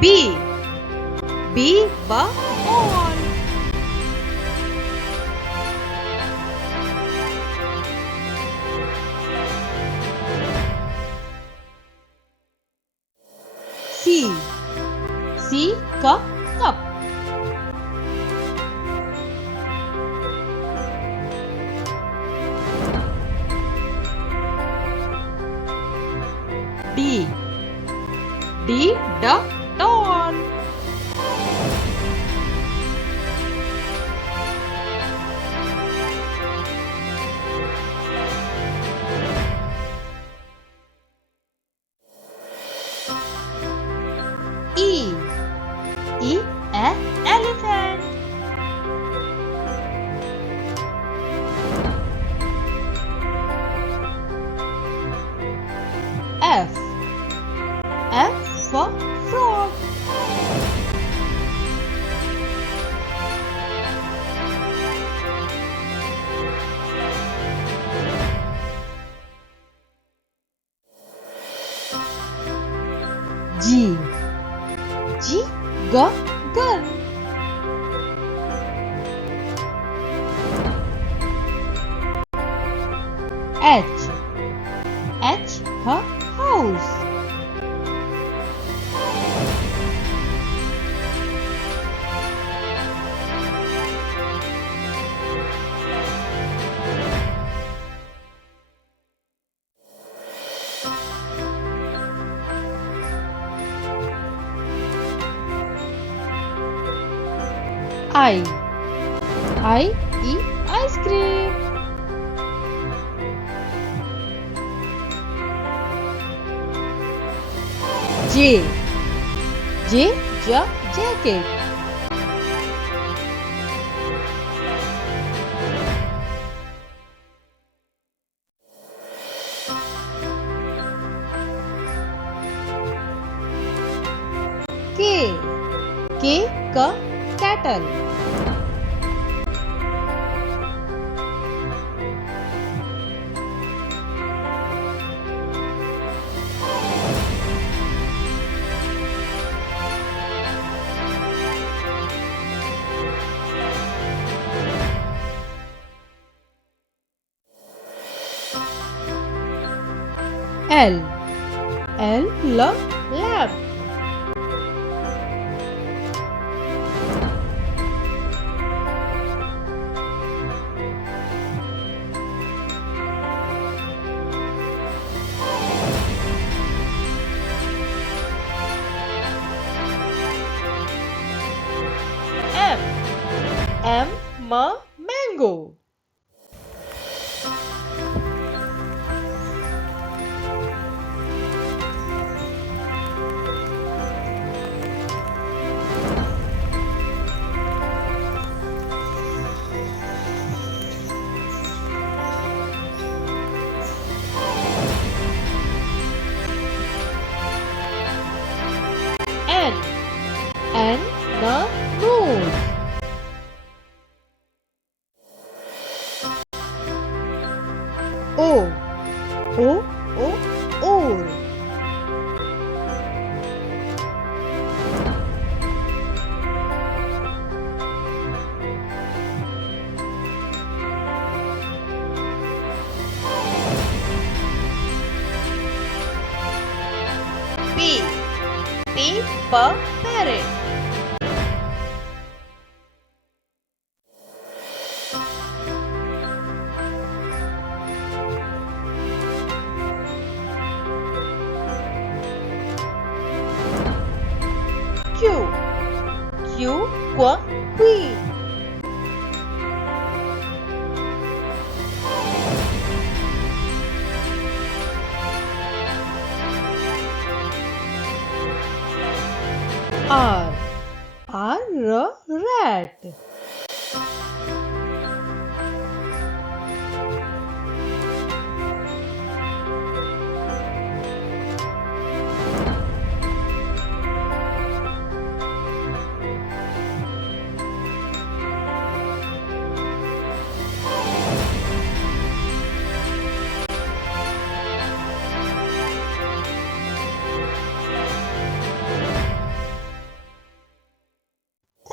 B. B for ball. C. C for cup. D. D the doll. E. E a elephant. F. F for frog. G. G gun. H. H her house. I. I eat ice cream. J. J jacket. K. K kettle. L. L lamp. M. M mango. N the nose. O. Or. P. P for parrot. Q. Q for queen. R. R rat.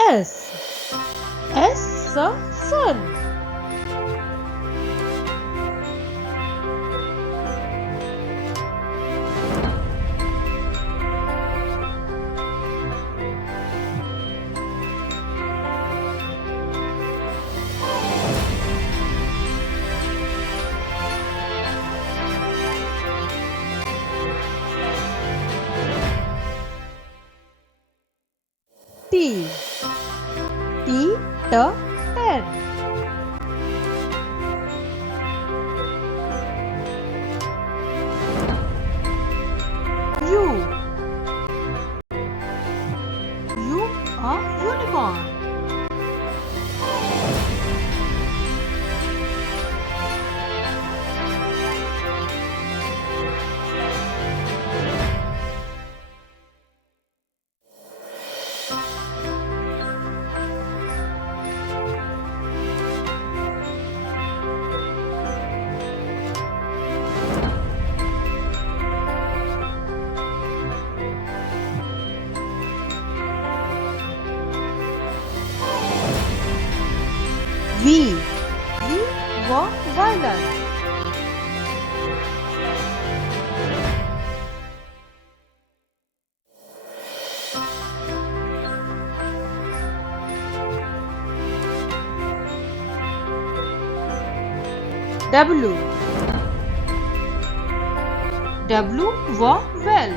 S. S for sun. T. T the pen. U. U a unicorn. V. V for violin. W. W for well.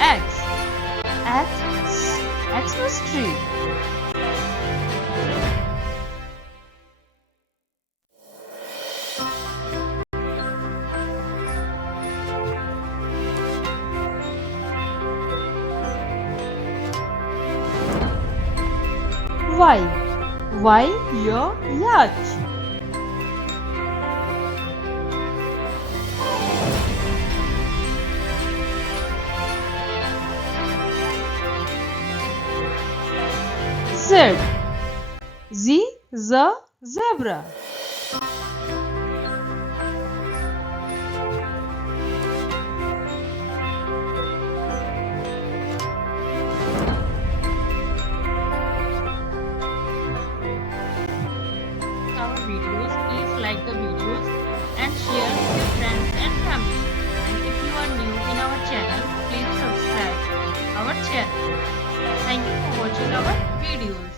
X. Xmas tree. Y. Y your yacht. Z. Z the zebra. Our videos, please like the videos and share with your friends and family. And if you are new in our channel, please subscribe our channel. Thank you for watching our videos.